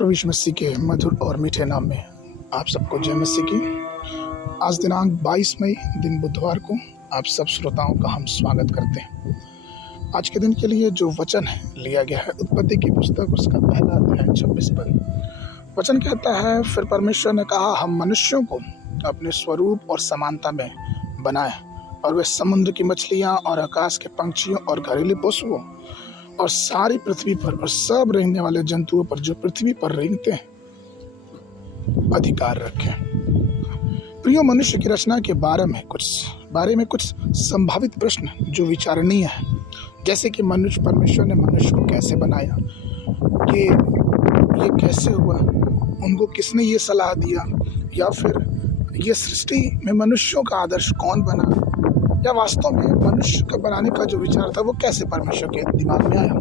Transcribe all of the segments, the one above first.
प्रभु यीशु मसीह के मधुर और मीठे नाम में आप सबको जय मसीह की। आज दिनांक 22 मई दिन बुधवार को आप सब श्रोताओं का हम स्वागत करते हैं। आज के दिन के लिए जो वचन लिया गया है उत्पत्ति की पुस्तक उसका पहला अध्याय 26 पद। वचन कहता है, फिर परमेश्वर ने कहा, हम मनुष्यों को अपने स्वरूप और समानता में बनाए और वे समुद्र की मछलियाँ और आकाश के पंछियों और घरेलू पशुओं और सारी पृथ्वी पर और सब रेंगने वाले जंतुओं पर जो पृथ्वी पर रेंगते हैं अधिकार रखें। प्रियो, मनुष्य की रचना के बारे में कुछ संभावित प्रश्न जो विचारणीय है, जैसे कि परमेश्वर ने मनुष्य को कैसे बनाया, कि ये कैसे हुआ, उनको किसने ये सलाह दिया, या फिर ये सृष्टि में मनुष्यों का आदर्श कौन बना, या वास्तव में मनुष्य का बनाने का जो विचार था वो कैसे परमेश्वर के दिमाग में आया।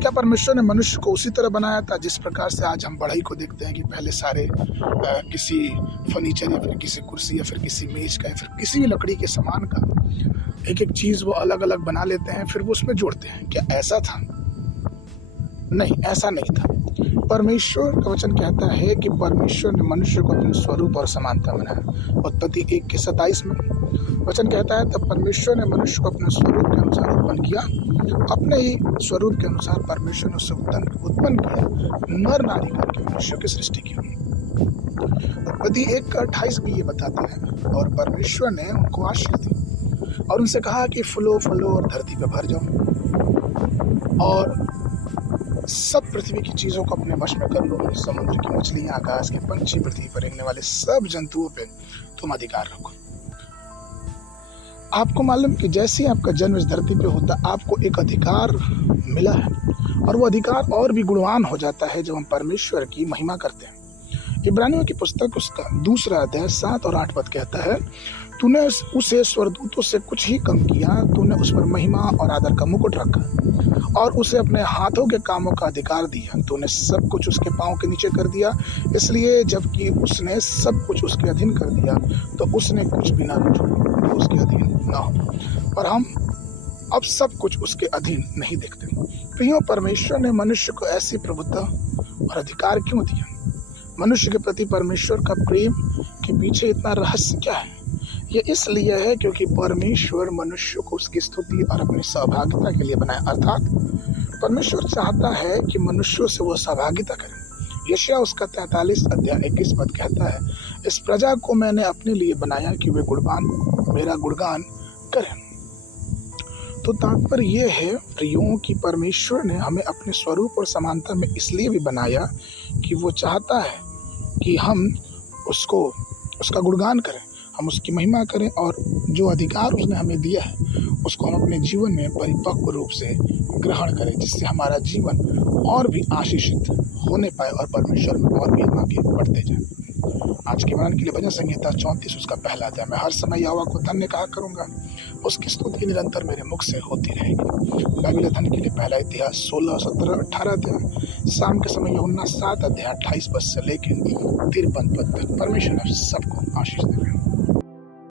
क्या परमेश्वर ने मनुष्य को उसी तरह बनाया था जिस प्रकार से आज हम बढ़ई को देखते हैं कि पहले सारे किसी फर्नीचर या फिर किसी कुर्सी या फिर किसी मेज का या फिर किसी भी लकड़ी के सामान का एक एक चीज़ वो अलग अलग बना लेते हैं, फिर वो उसमें जोड़ते हैं। क्या ऐसा था? नहीं, ऐसा नहीं था। परमेश्वर का वचन कहता है कि परमेश्वर ने मनुष्य को अपने स्वरूप और समानता बनाया। उत्पत्ति 1:27 में वचन कहता है, तब परमेश्वर ने मनुष्य को अपने स्वरूप के अनुसार उत्पन्न किया, अपने ही स्वरूप के अनुसार परमेश्वर ने उसे उत्पन्न किया, नर नारी करके मनुष्य की सृष्टि की। उत्पत्ति 1:28 भी ये बताता है, और परमेश्वर ने उनको आशीष दी और उनसे कहा कि फूलो और धरती पे भर जाओ और सब पृथ्वी की चीजों को अपने वश में कर लो। समुद्र की मछलियां, आकाश के पंछी, पृथ्वी पर रेंगने वाले सब जंतुओं पे तुम अधिकार रखो। आपको मालूम कि जैसे ही आपका जन्म इस धरती पे होता, आपको एक अधिकार मिला है, और वो अधिकार और भी गुणवान हो जाता है जब हम परमेश्वर की महिमा करते हैं। इब्रानियों की पुस्तक उसका 2 अध्याय 7 और 8 पद कहता है, तूने उसे स्वर्गदूतों से कुछ ही कम किया, तूने उस पर महिमा और आदर का मुकुट रखा और उसे अपने हाथों के कामों का अधिकार दिया। तूने सब कुछ उसके पांव के नीचे कर दिया, इसलिए जबकि उसने सब कुछ उसके अधीन कर दिया तो उसने कुछ भी ना छोड़ा तो उसके अधीन ना हो। पर हम अब सब कुछ उसके अधीन नहीं देखते। प्रियो, परमेश्वर ने मनुष्य को ऐसी प्रभुत्व और अधिकार क्यों दिया? मनुष्य के प्रति परमेश्वर का प्रेम के पीछे इतना रहस्य क्या है? ये इसलिए है क्योंकि परमेश्वर मनुष्य को उसकी स्तुति और अपनी सहभागिता के लिए बनाया। अर्थात परमेश्वर चाहता है कि मनुष्यों से वो सहभागिता करे। यशायाह उसका 43 अध्याय 21 पद कहता है, इस प्रजा को मैंने अपने लिए बनाया कि वे मेरा गुणगान करें। तो तात्पर्य ये है प्रियों कि परमेश्वर ने हमें अपने स्वरूप और समानता में इसलिए भी बनाया कि वो चाहता है कि हम उसका गुणगान करें, हम उसकी महिमा करें, और जो अधिकार उसने हमें दिया है उसको हम अपने जीवन में परिपक्व रूप से ग्रहण करें, जिससे हमारा जीवन और भी आशीषित होने पाए और परमेश्वर में और भी हम आगे बढ़ते जाएं। आज के वचन के लिए भजन संहिता 34 उसका पहला अध्याय, मैं हर समय यहोवा को धन्य कहा करूंगा, उसकी स्तुति निरंतर मेरे मुख से होती रहेगी। बाइबल अध्ययन के लिए पहला इतिहास 16, 17, 18 अध्याय, शाम के समय यूहन्ना 7 अध्याय 28 पद से लेकर 53 पद तक। परमेश्वर सबको आशीष देवे।